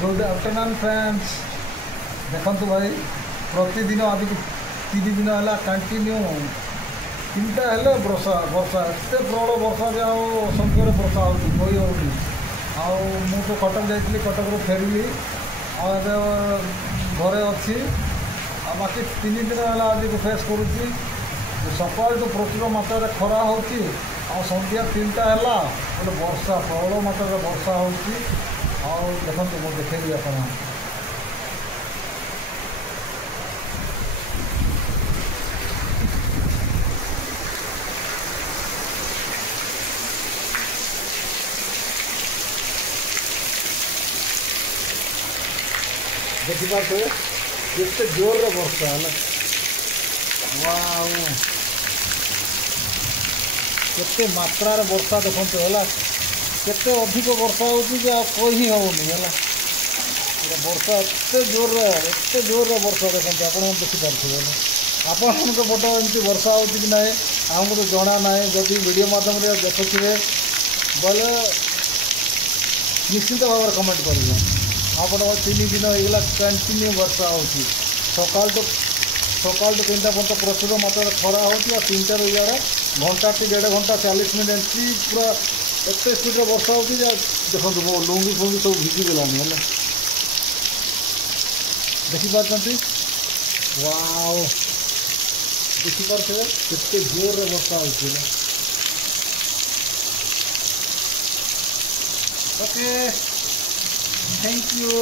Good afternoon friends. देखो भाई प्रतिदिन आज 3 दिन है कंटिन्यू 3टा हेल्ला वर्षा वर्षा एत प्रबल वर्षा जे असंख्य वर्षा होई होनी मु तो कटक जाइली कटक फेरली घरे अच्छी बाकी 3 दिन है आज फेस करुच्ची सकाल तो प्रचुर मात्रा खरा हो संध्या 3टा है गोटे वर्षा प्रबल मात्रा वर्षा हो देखो मुझे देखी आप देखिपे केते जोर वर्षा है केते मात्रा वर्षा देखो है केते अधिक वर्षा हो कही होनी है वर्षा एत जोर वर्षा देखते आप देखिपे आपण पट एमती वर्षा हो कि ना आमको तो जना ना जदि वीडियो माध्यम देखुए बोले निश्चित भाव कमेंट करेंगे आप 3 दिन होगा कंटिन्यू वर्षा हो सकाल तो 3टा पर्यटन प्रचुर मात्रा खरा हो 3टा इे घंटा 1.5 घंटा 40 मिनट एंट्री पूरा एत स्पीड वर्षा हो देखो मो लुंगी फुंगी सब भिजिगलानी है देखिपारे वाओ देखिपे केते जोर वर्षा हो ओके थैंक यू